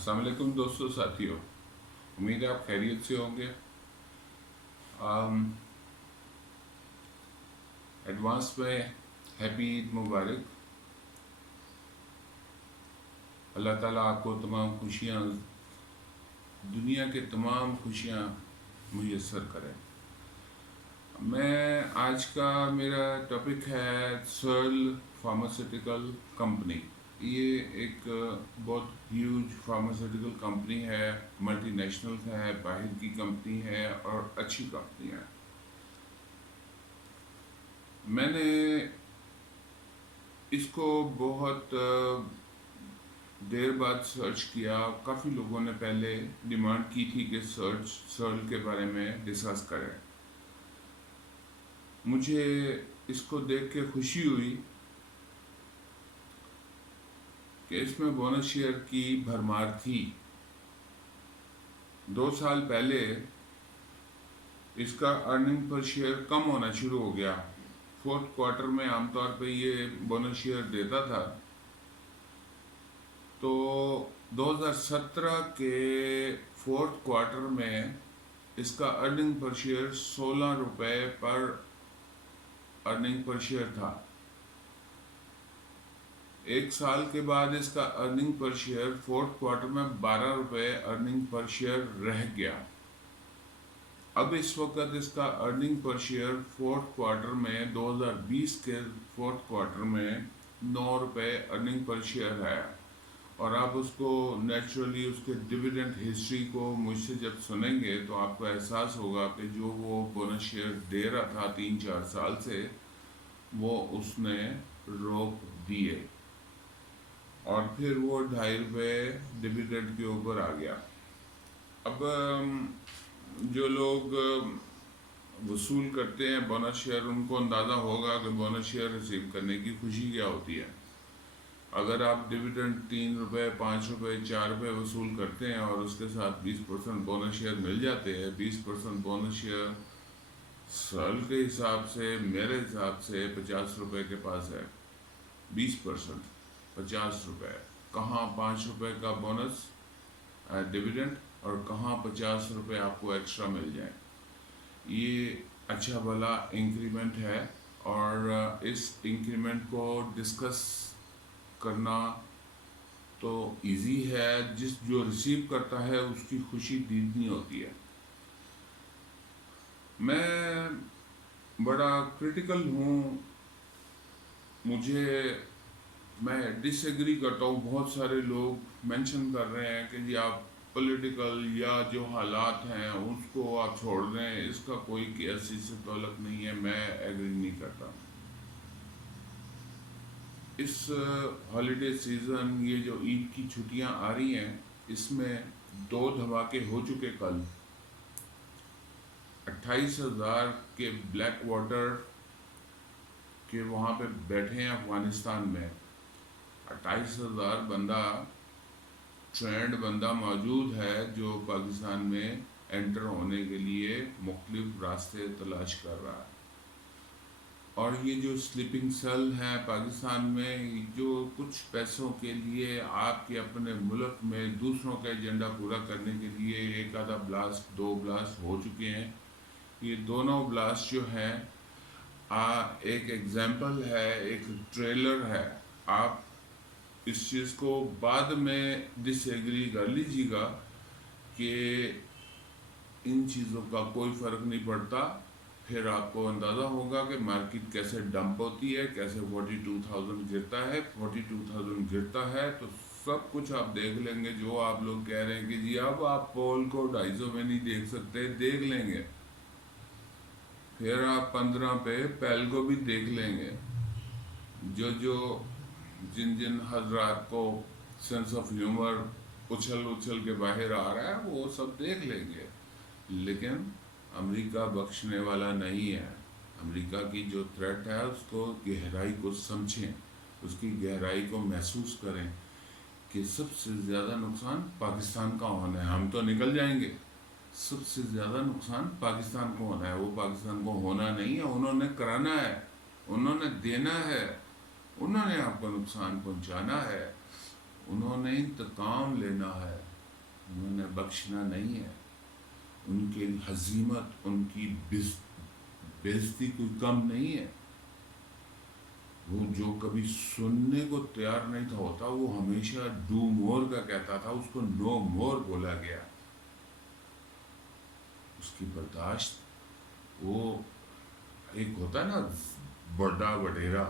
السلام علیکم دوستو ساتھیوں، امید ہے آپ خیریت سے ہوں گے۔ ایڈوانس میں ہیپی عید مبارک۔ اللہ تعالیٰ آپ کو تمام خوشیاں، دنیا کے تمام خوشیاں میسر کرے۔ میں آج کا میرا ٹاپک ہے سرل فارماسیوٹیکل کمپنی۔ یہ ایک بہت ہیوج فارماسیوٹیکل کمپنی ہے، ملٹی نیشنل ہے، باہر کی کمپنی ہے اور اچھی کمپنی ہے۔ میں نے اس کو بہت دیر بعد سرچ کیا۔ کافی لوگوں نے پہلے ڈیمانڈ کی تھی کہ سرل کے بارے میں ڈسکس کریں۔ مجھے اس کو دیکھ کے خوشی ہوئی کہ اس میں بونس شیئر کی بھرمار تھی۔ 2 سال پہلے اس کا ارننگ پر شیئر کم ہونا شروع ہو گیا۔ 4th کوارٹر میں عام طور پہ یہ بونس شیئر دیتا تھا، تو 2017 کے 4th کوارٹر میں اس کا ارننگ پر شیئر 16 روپے پر ارننگ پر شیئر تھا۔ 1 سال کے بعد اس کا earning per share 4th quarter میں 12 روپے ارننگ پر شیئر رہ گیا۔ اب اس وقت اس کا earning per share 4th quarter میں 2020 کے 4th کوارٹر میں 9 روپے ارننگ پر شیئر ہے۔ اور آپ اس کو نیچرلی اس کے ڈیویڈنڈ ہسٹری کو مجھ سے جب سنیں گے تو آپ کو احساس ہوگا کہ جو وہ بونس شیئر دے رہا تھا 3-4 سال سے، وہ اس نے روک دیے اور پھر وہ 2.5 روپے ڈیویڈنڈ کے اوپر آ گیا۔ اب جو لوگ وصول کرتے ہیں بونس شیئر، ان کو اندازہ ہوگا کہ بونس شیئر ریسیو کرنے کی خوشی کیا ہوتی ہے۔ اگر آپ ڈیویڈنڈ 3 روپے، 5 روپے، 4 روپے وصول کرتے ہیں اور اس کے ساتھ 20% بونس شیئر مل جاتے ہیں، 20% بونس شیئر سال کے حساب سے میرے حساب سے 50 روپے کے پاس ہے۔ 20% 50 روپے، کہاں 5 روپے کا بونس ڈیویڈنڈ اور کہاں 50 روپے آپ کو ایکسٹرا مل جائیں۔ یہ اچھا بھلا انکریمنٹ ہے، اور اس انکریمنٹ کو ڈسکس کرنا تو ایزی ہے، جو ریسیو کرتا ہے اس کی خوشی دیدنی ہوتی ہے۔ میں بڑا کرٹیکل ہوں، میں ڈس ایگری کرتا ہوں۔ بہت سارے لوگ مینشن کر رہے ہیں کہ جی آپ پولیٹیکل یا جو حالات ہیں اس کو آپ چھوڑ دیں، اس کا کوئی کیسی سے تعلق نہیں ہے۔ میں ایگری نہیں کرتا۔ اس ہالیڈے سیزن، یہ جو عید کی چھٹیاں آ رہی ہیں، اس میں 2 دھماکے ہو چکے۔ کل 28,000 کے بلیک واٹر کے وہاں پہ بیٹھے ہیں افغانستان میں۔ 28,000 بندہ، ٹرینڈ بندہ موجود ہے جو پاکستان میں انٹر ہونے کے لیے مختلف راستے تلاش کر رہا ہے۔ اور یہ جو سلیپنگ سیل ہیں پاکستان میں، جو کچھ پیسوں کے لیے آپ کے اپنے ملک میں دوسروں کا ایجنڈا پورا کرنے کے لیے 1 آدھا بلاسٹ 2 بلاسٹ ہو چکے ہیں۔ یہ دونوں بلاسٹ جو ہیں ایک ایگزامپل ہے، ایک ٹریلر ہے۔ آپ اس چیز کو بعد میں ڈس ایگری کر لیجیے گا کہ ان چیزوں کا کوئی فرق نہیں پڑتا۔ پھر آپ کو اندازہ ہوگا کہ مارکیٹ کیسے ڈمپ ہوتی ہے، کیسے 42,000 گرتا ہے۔ 42,000 گرتا ہے تو سب کچھ آپ دیکھ لیں گے۔ جو آپ لوگ کہہ رہے ہیں کہ جی اب آپ پول کو 250 میں نہیں دیکھ سکتے، دیکھ لیں گے۔ پھر آپ 15 پہ پیل کو بھی دیکھ لیں گے۔ جن حضرات کو سینس آف ہیومر اچھل کے باہر آ رہا ہے وہ سب دیکھ لیں گے۔ لیکن امریکہ بخشنے والا نہیں ہے۔ امریکہ کی جو تھریٹ ہے اس کو گہرائی کو سمجھیں، اس کی گہرائی کو محسوس کریں کہ سب سے زیادہ نقصان پاکستان کا ہونا ہے۔ ہم تو نکل جائیں گے، سب سے زیادہ نقصان پاکستان کو ہونا ہے۔ وہ پاکستان کو ہونا نہیں ہے، انہوں نے کرانا ہے، انہوں نے دینا ہے، انہوں نے آپ کو نقصان پہنچانا ہے، انہوں نے انتقام لینا ہے۔ انہوں نے بخشنا نہیں ہے. ان کی ہزیمت، ان کی بےزتی کوئی کم نہیں ہے. وہ جو کبھی سننے کو تیار نہیں تھا ہوتا، وہ ہمیشہ ڈو مور کا کہتا تھا، اس کو نو مور بولا گیا. اس کی برداشت، وہ ایک ہوتا ہے نا بڑا وڈیرا،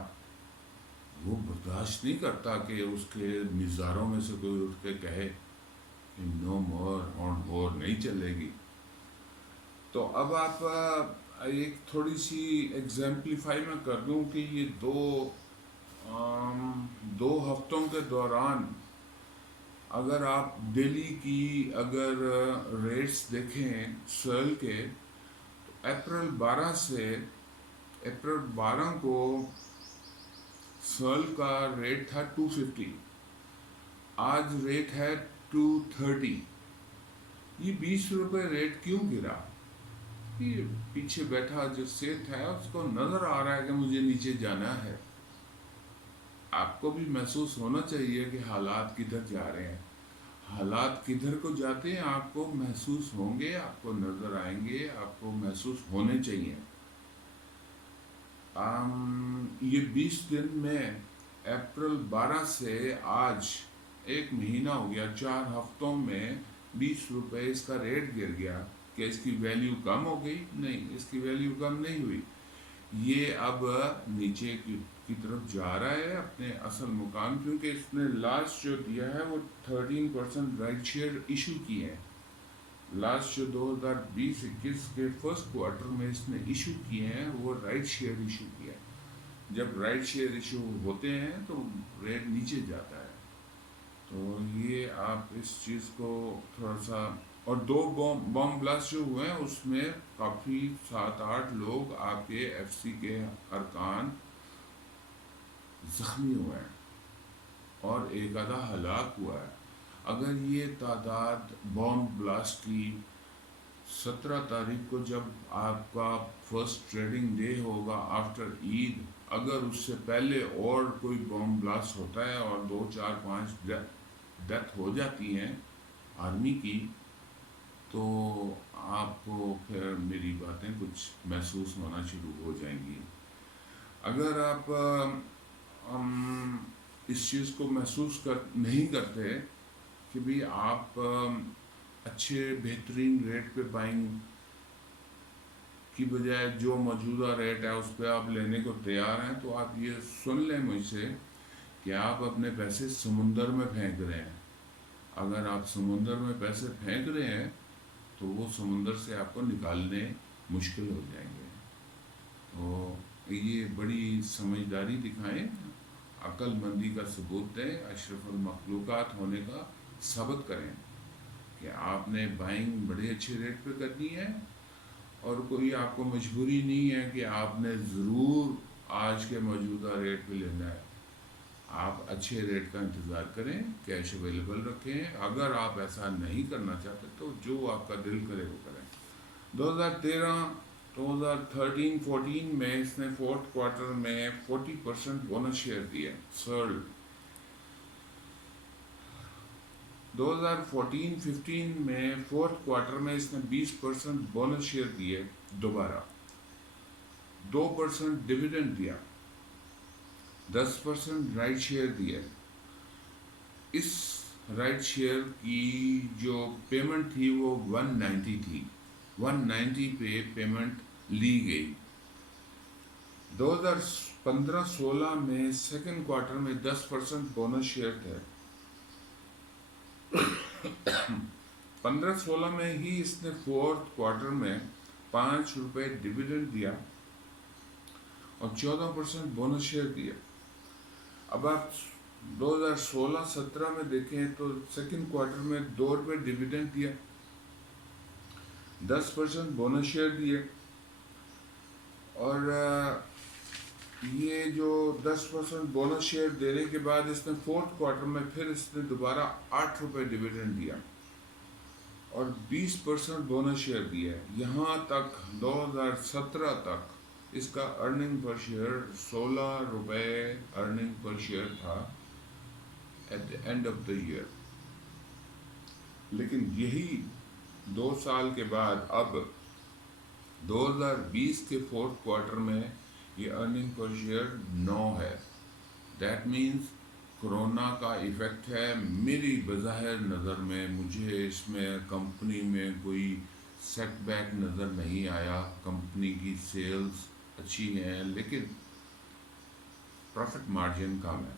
وہ برداشت نہیں کرتا کہ اس کے مزاروں میں سے کوئی اٹھ کے کہے کہ نو مور آن مور نہیں چلے گی. تو اب آپ ایک تھوڑی سی ایگزامپلیفائی میں کر دوں کہ یہ دو ہفتوں کے دوران اگر آپ دہلی کی اگر ریٹس دیکھیں سوئل کے، تو اپریل 12 کو سوئل کا ریٹ تھا 250، آج ریٹ ہے 230. یہ 20 روپے ریٹ کیوں گرا؟ یہ پیچھے بیٹھا جو سیٹ ہے اس کو نظر آ رہا ہے کہ مجھے نیچے جانا ہے. آپ کو بھی محسوس ہونا چاہیے کہ حالات کدھر جا رہے ہیں. حالات کدھر کو جاتے ہیں آپ کو محسوس ہوں گے، آپ کو نظر آئیں گے، آپ کو محسوس ہونے چاہیے. یہ 20 دن میں اپریل 12 سے آج ایک مہینہ ہو گیا، 4 ہفتوں میں 20 روپے اس کا ریٹ گر گیا. کہ اس کی ویلیو کم ہو گئی؟ نہیں، اس کی ویلیو کم نہیں ہوئی. یہ اب نیچے کی طرف جا رہا ہے اپنے اصل مقام، کیونکہ اس نے لاسٹ جو دیا ہے وہ 13% رائٹ شیئر ایشو کی ہے. لاسٹ جو 2020-21 کے فرسٹ کوارٹر میں اس نے ایشو کیے ہیں وہ رائٹ شیئر ایشو کیا ہے. جب رائٹ شیئر ایشو ہوتے ہیں تو ریٹ نیچے جاتا ہے. تو یہ آپ اس چیز کو تھوڑا سا، اور 2 بم بلاسٹ جو ہوئے ہیں اس میں کافی 7-8 لوگ آپ کے ایف سی کے ارکان زخمی ہوئے ہیں اور ایک آدھا ہلاک ہوا ہے. اگر یہ تعداد بم بلاسٹ کی 17 تاریخ کو جب آپ کا فرسٹ ٹریڈنگ ڈے ہوگا آفٹر عید، اگر اس سے پہلے اور کوئی بم بلاسٹ ہوتا ہے اور 2-4-5 ڈیتھ ہو جاتی ہیں آرمی کی، تو آپ کو پھر میری باتیں کچھ محسوس ہونا شروع ہو جائیں گی. اگر آپ اس چیز کو محسوس نہیں کرتے کہ بھی آپ اچھے بہترین ریٹ پہ بائنگ کی بجائے جو موجودہ ریٹ ہے اس پہ آپ لینے کو تیار ہیں، تو آپ یہ سن لیں مجھ سے کہ آپ اپنے پیسے سمندر میں پھینک رہے ہیں. اگر آپ سمندر میں پیسے پھینک رہے ہیں تو وہ سمندر سے آپ کو نکالنے مشکل ہو جائیں گے. تو یہ بڑی سمجھداری دکھائیں، عقل مندی کا ثبوت دیں، اشرف المخلوقات ہونے کا ثابت کریں کہ آپ نے بائنگ بڑے اچھے ریٹ پہ کرنی ہے، اور کوئی آپ کو مجبوری نہیں ہے کہ آپ نے ضرور آج کے موجودہ ریٹ پہ لینا ہے. آپ اچھے ریٹ کا انتظار کریں، کیش اویلیبل رکھیں. اگر آپ ایسا نہیں کرنا چاہتے تو جو آپ کا دل کرے وہ کریں. 2013-14 میں اس نے فورتھ کوارٹر میں 40% بونس شیئر دیا. سرل 2014-15 میں فورتھ کوارٹر میں اس نے 20% بونس شیئر دیے، دوبارہ 2% ڈیویڈنڈ دیا، 10% رائٹ شیئر دیا. اس رائٹ شیئر کی جو پیمنٹ تھی وہ 190 تھی، 190 پہ پیمنٹ لی گئی. 2015-16 میں سیکنڈ کوارٹر میں 10% بونس شیئر تھے. 15-16 میں ہی اس نے فورتھ کوارٹر میں 5 روپے ڈیویڈنڈ دیا اور 14% بونس شیئر دیا. اب آپ 2016-17 میں دیکھیں تو سیکنڈ کوارٹر میں 2 روپے ڈیویڈنڈ دیا، 10% بونس شیئر دیے، اور یہ جو 10% بونس شیئر دینے کے بعد اس نے فورتھ کوارٹر میں پھر اس نے دوبارہ 8 روپے ڈیویڈنڈ دیا اور 20% بونس شیئر دیا. یہاں تک 2017 تک اس کا ارننگ پر شیئر 16 روپے ارننگ پر شیئر تھا at the end of the year. لیکن یہی 2 سال کے بعد اب 2020 کے فورتھ کوارٹر میں یہ ارننگ پر شیئر 9 ہے. دیٹ مینس کرونا کا ایفیکٹ ہے. میری بظاہر نظر میں مجھے اس میں کمپنی میں کوئی سیٹ بیک نظر نہیں آیا. کمپنی کی سیلز اچھی ہیں لیکن پروفٹ مارجن کم ہے.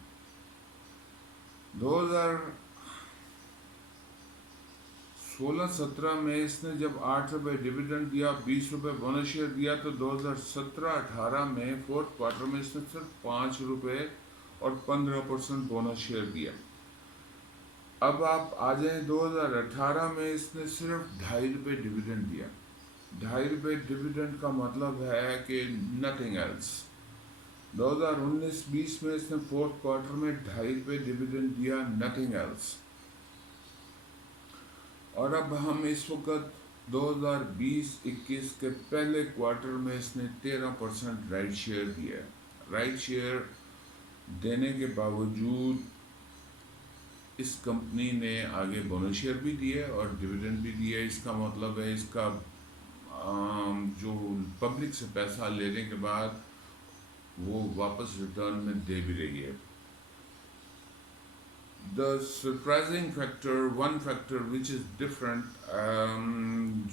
2016-17 میں اس نے جب 8 روپے ڈیویڈنڈ دیا، 20 روپے بونس شیئر دیا، تو 2017-18 میں فورتھ کوارٹر میں اس نے صرف 5 روپے اور 15% بونس شیئر دیا. اب آپ آ جائیں 2018 میں اس نے صرف 2.5 روپے ڈیویڈنڈ دیا. 2.5 روپے ڈیویڈنڈ کا مطلب ہے کہ نتھنگ ایلس. 2019-20 میں اس نے فورتھ کوارٹر میں 2.5 روپے ڈیویڈنڈ دیا، نتھنگ ایلس. اور اب ہم اس وقت 2020-21 کے پہلے کوارٹر میں اس نے 13% رائٹ شیئر دیا ہے. رائٹ شیئر دینے کے باوجود اس کمپنی نے آگے بونس شیئر بھی دیا اور ڈیویڈنڈ بھی دیا. اس کا مطلب ہے اس کا جو پبلک سے پیسہ لینے کے بعد وہ واپس ریٹرن میں دے بھی رہی ہے. The surprising factor, one factor which is different,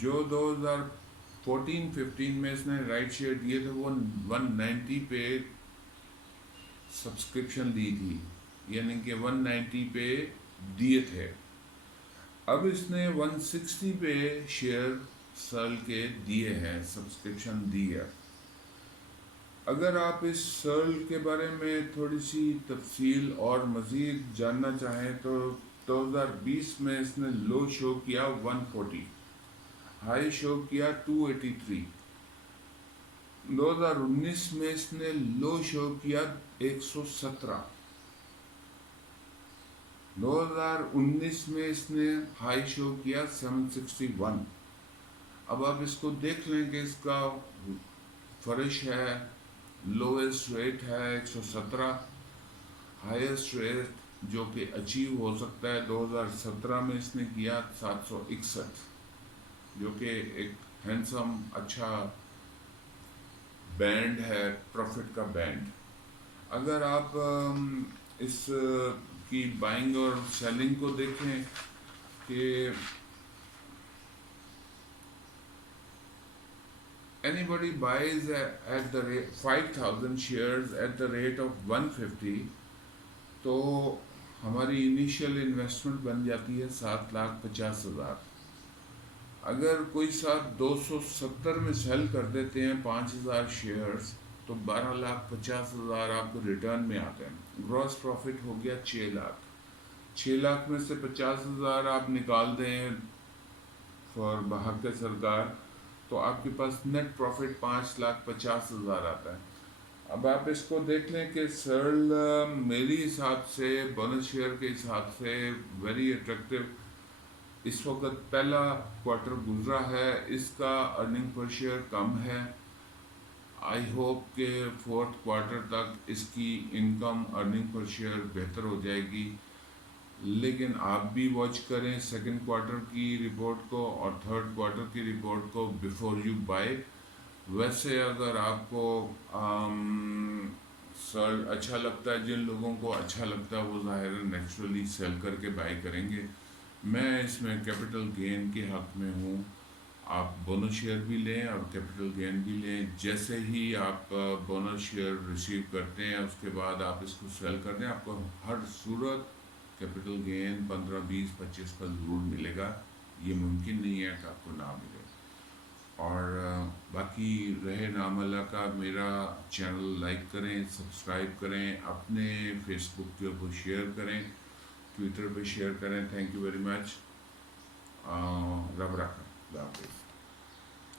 جو 2014-15 میں اس نے رائٹ شیئر دیے تھے وہ 190 پہ سبسکرپشن دی تھی، یعنی کہ 190 پہ دیے تھے. اب اس نے 160 پہ شیئر سال کے دیے ہیں، سبسکرپشن دی ہے. اگر آپ اس سرل کے بارے میں تھوڑی سی تفصیل اور مزید جاننا چاہیں تو 2020 میں اس نے لو شو کیا 140، ہائی شو کیا 283. 2019 میں اس نے لو شو کیا 117. 2019 میں اس نے ہائی شو کیا 761. اب آپ اس کو دیکھ لیں کہ اس کا فرش ہے، لویسٹ ریٹ ہے 117، ہائیسٹ ریٹ جو کہ اچیو ہو سکتا ہے 2017 میں اس نے کیا 761، جو کہ ایک ہینڈسم اچھا بینڈ ہے، پروفٹ کا بینڈ. اگر آپ اس کی بائنگ اور سیلنگ کو دیکھیں کہ anybody buys at the rate 5,000 shares at the rate of 150 تو ہماری انیشیل انویسٹمنٹ بن جاتی ہے 7,50,000. اگر کوئی صاحب 270 میں سیل کر دیتے ہیں 5,000 شیئرز تو 12,50,000 آپ کو ریٹرن میں آتے ہیں. گراس پروفٹ ہو گیا 6 لاکھ. 6 لاکھ میں سے 50,000 آپ نکال دیں فار بحق سرکار تو آپ کے پاس نیٹ پروفٹ 5,50,000 آتا ہے. اب آپ اس کو دیکھ لیں کہ سرل میری حساب سے بونس شیئر کے حساب سے ویری اٹریکٹیو اس وقت پہلا کوارٹر گزرا ہے، اس کا ارننگ پر شیئر کم ہے. آئی ہوپ کہ فورتھ کوارٹر تک اس کی انکم ارننگ پر شیئر بہتر ہو جائے گی. لیکن آپ بھی واچ کریں سیکنڈ کوارٹر کی رپورٹ کو اور تھرڈ کوارٹر کی رپورٹ کو بیفور یو بائی. ویسے اگر آپ کو سر اچھا لگتا ہے، جن لوگوں کو اچھا لگتا ہے وہ ظاہر نیچرلی سیل کر کے بائی کریں گے. میں اس میں کیپٹل گین کے حق میں ہوں. آپ بونس شیئر بھی لیں اور کیپٹل گین بھی لیں. جیسے ہی آپ بونس شیئر ریسیو کرتے ہیں اس کے بعد آپ اس کو سیل کر دیں، آپ کو ہر صورت کیپٹل گین 15, 20, 25 کا ضرور ملے گا. یہ ممکن نہیں ہے کہ آپ کو نہ ملے. اور باقی رہے نام اللہ کا، میرا چینل لائک کریں، سبسکرائب کریں، اپنے فیس بک کے اوپر شیئر کریں، ٹویٹر پہ شیئر کریں. Thank you very much. رب رکھا. اللہ حافظ.